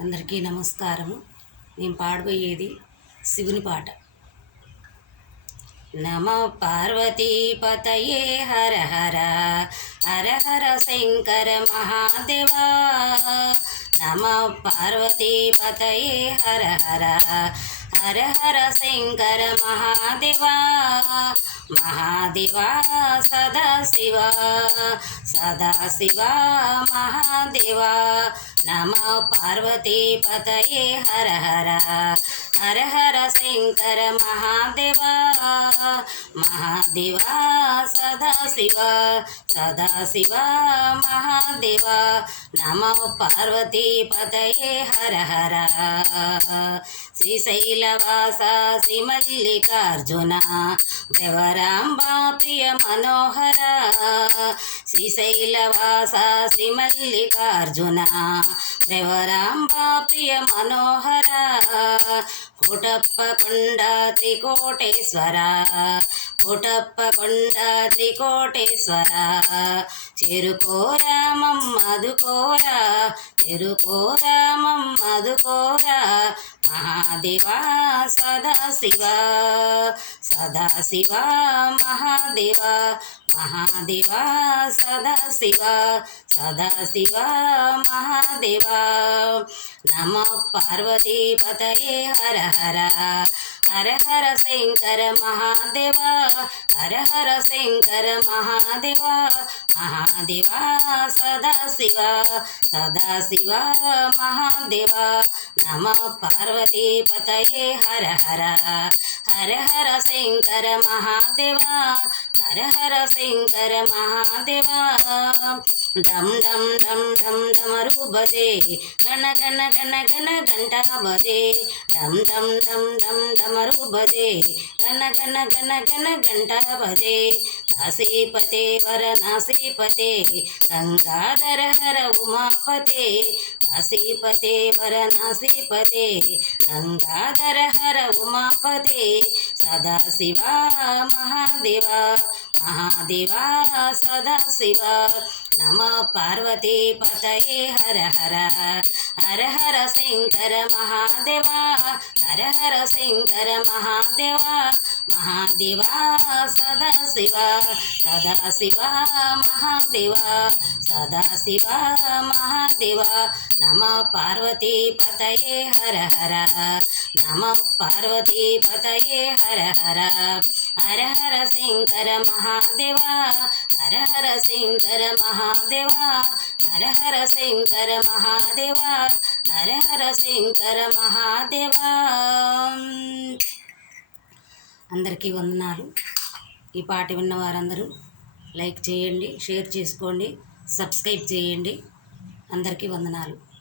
అందరికీ నమస్కారము. నేను పాడబోయేది శివుని పాట. నమ పార్వతీపతయే హర హర హర హర శంకర మహాదేవా. నమ పార్వతీపతయే హర హర హర హర శంకర మహాదేవా. మహాదేవా సదాశివ సదాశివ మహాదేవా. నమ పార్వతీపతయే హర హర హర హర శంకర మహాదేవా. మహాదేవా సదాశివ సదాశివ మహాదేవా. నమ పార్వతీపతయే హర హర. శ్రీశైలవాస శ్రీ మల్లికార్జున దేవరాంబా ప్రియ మనోహర. శ్రీశైలవాస శ్రీ మల్లికార్జున దేవరాంబా ప్రియ మనోహర. కోటప్ప కొండ త్రికోటేశ్వర కోటప్ప కొండ త్రికోటేశ్వర. చేరుకోరా మమ్మదుకోరా చేరుకోరా మమ్మదుకోరా. మహాదేవా సదాశివ సదాశివ మహాదేవా. మహాదేవా సదాశివ సదాశివ మహాదేవా. నమ పార్వతీపతయే హర హర హర హర శంకర మహాదేవా. హర హర శంకర మహాదేవా. మహాదేవా సదాశివ సదాశివ మహాదేవా. నమ పార్వతీపతయే హర హర హర హర శంకర మహాదేవా. హర హర శంకర మహాదేవా. ఢం ఢం ఢం ఢం ఢమరు బజే గణ గణ గణ గణ గంటా బజే. ఢం ఢం ఢం ఢం ఢమరు బజే గణ గణ గణ గణ గంటా బజే. కాశీపతే వరనాశీపతే గంగాధర హర ఉమాపతే. కాశీపతే వరనాశీపతే గంగాధర హర ఉమాపతే. సదాశివ మహాదేవా మహాదేవా సదాశివ. నమ పార్వతీపతయే హర హర హర హర శంకర మహాదేవా. హర హర శంకర మహాదేవా. మహాదేవా సదాశివ సదాశివ మహాదేవా. సదాశివ మహాదేవా. నమ పార్వతీపతయే హర హర నమ పార్వతీపతయే హర హర హర హర శంకర మహాదేవా. హర హర శంకర మహాదేవా. హర హర శంకర మహాదేవా. హర హర శంకర మహాదేవా. అందరికీ వందనాలు. ఈ పాట విన్న వారందరూ లైక్ చేయండి, షేర్ చేసుకోండి, సబ్స్క్రైబ్ చేయండి. అందరికీ వందనాలు.